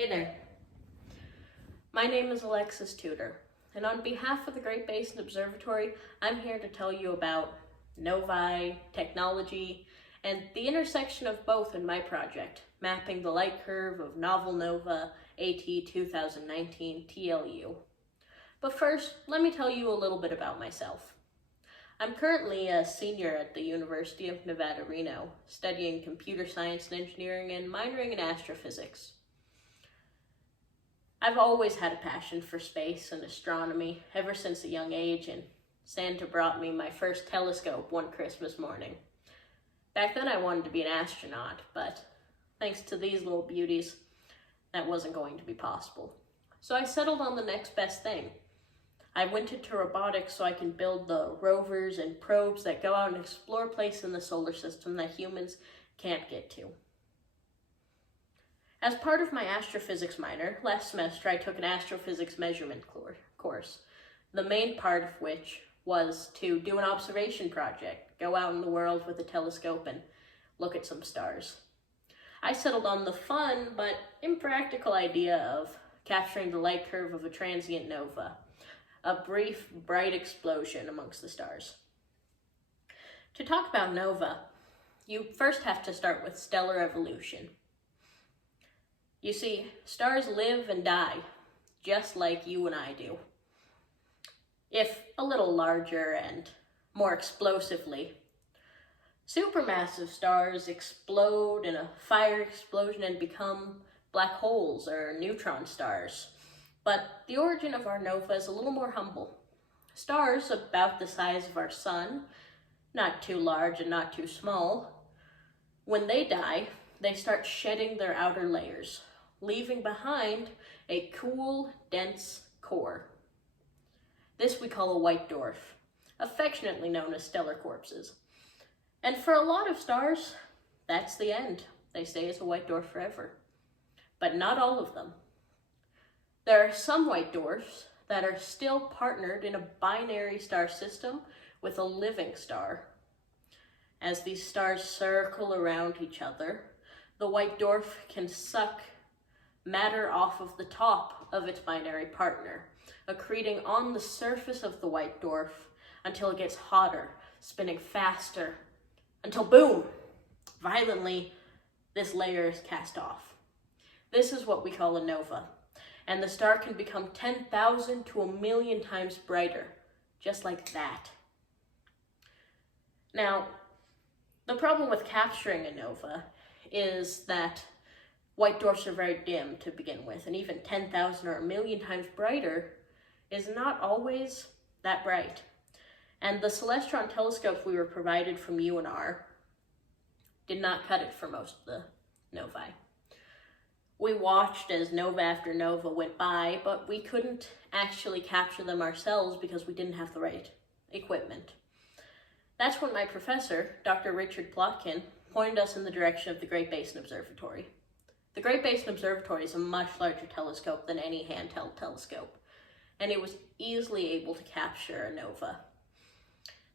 Hey there. My name is Alexis Tudor, and on behalf of the Great Basin Observatory, I'm here to tell you about novae, technology, and the intersection of both in my project, mapping the light curve of novel nova AT 2019 TLU. But first, let me tell you a little bit about myself. I'm currently a senior at the University of Nevada Reno, studying computer science and engineering and minoring in astrophysics. I've always had a passion for space and astronomy ever since a young age, and Santa brought me my first telescope one Christmas morning. Back then I wanted to be an astronaut, but thanks to these little beauties, that wasn't going to be possible. So I settled on the next best thing. I went into robotics so I can build the rovers and probes that go out and explore places in the solar system that humans can't get to. As part of my astrophysics minor, last semester I took an astrophysics measurement course, the main part of which was to do an observation project, go out in the world with a telescope and look at some stars. I settled on the fun but impractical idea of capturing the light curve of a transient nova, a brief, bright explosion amongst the stars. To talk about nova, you first have to start with stellar evolution. You see, stars live and die, just like you and I do. If a little larger and more explosively. Supermassive stars explode in a fire explosion and become black holes or neutron stars. But the origin of our nova is a little more humble. Stars about the size of our sun, not too large and not too small, when they die, they start shedding their outer layers, leaving behind a cool, dense core. This we call a white dwarf, affectionately known as stellar corpses. And for a lot of stars, that's the end. They stay as a white dwarf forever. But not all of them. There are some white dwarfs that are still partnered in a binary star system with a living star. As these stars circle around each other, the white dwarf can suck matter off of the top of its binary partner, accreting on the surface of the white dwarf until it gets hotter, spinning faster, until boom, violently, this layer is cast off. This is what we call a nova, and the star can become 10,000 to 1,000,000 times brighter, just like that. Now, the problem with capturing a nova is that white dwarfs are very dim to begin with, and even 10,000 or 1,000,000 times brighter is not always that bright. And the Celestron telescope we were provided from UNR did not cut it for most of the novae. We watched as nova after nova went by, but we couldn't actually capture them ourselves because we didn't have the right equipment. That's when my professor, Dr. Richard Plotkin, pointed us in the direction of the Great Basin Observatory. The Great Basin Observatory is a much larger telescope than any handheld telescope, and it was easily able to capture a nova.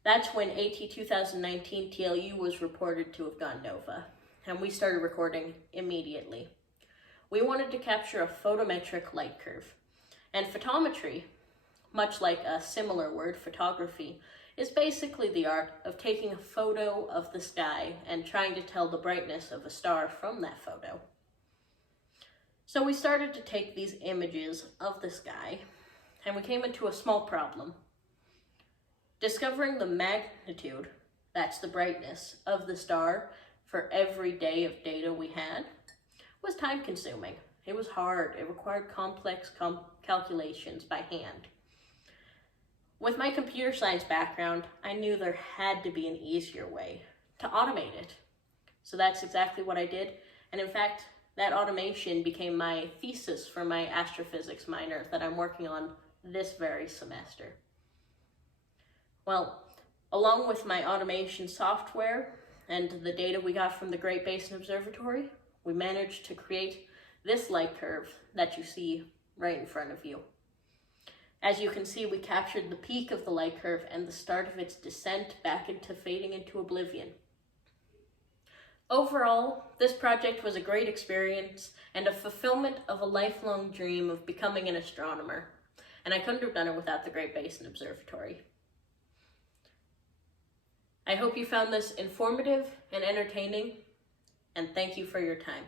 That's when AT 2019 TLU was reported to have gone nova, and we started recording immediately. We wanted to capture a photometric light curve, and photometry, much like a similar word, photography, is basically the art of taking a photo of the sky and trying to tell the brightness of a star from that photo. So we started to take these images of the sky, and we came into a small problem. Discovering the magnitude, that's the brightness, of the star for every day of data we had was time-consuming. It was hard. It required complex calculations by hand. With my computer science background, I knew there had to be an easier way to automate it. So that's exactly what I did, and in fact, that automation became my thesis for my astrophysics minor that I'm working on this very semester. Well, along with my automation software and the data we got from the Great Basin Observatory, we managed to create this light curve that you see right in front of you. As you can see, we captured the peak of the light curve and the start of its descent back into fading into oblivion. Overall, this project was a great experience and a fulfillment of a lifelong dream of becoming an astronomer, and I couldn't have done it without the Great Basin Observatory. I hope you found this informative and entertaining, and thank you for your time.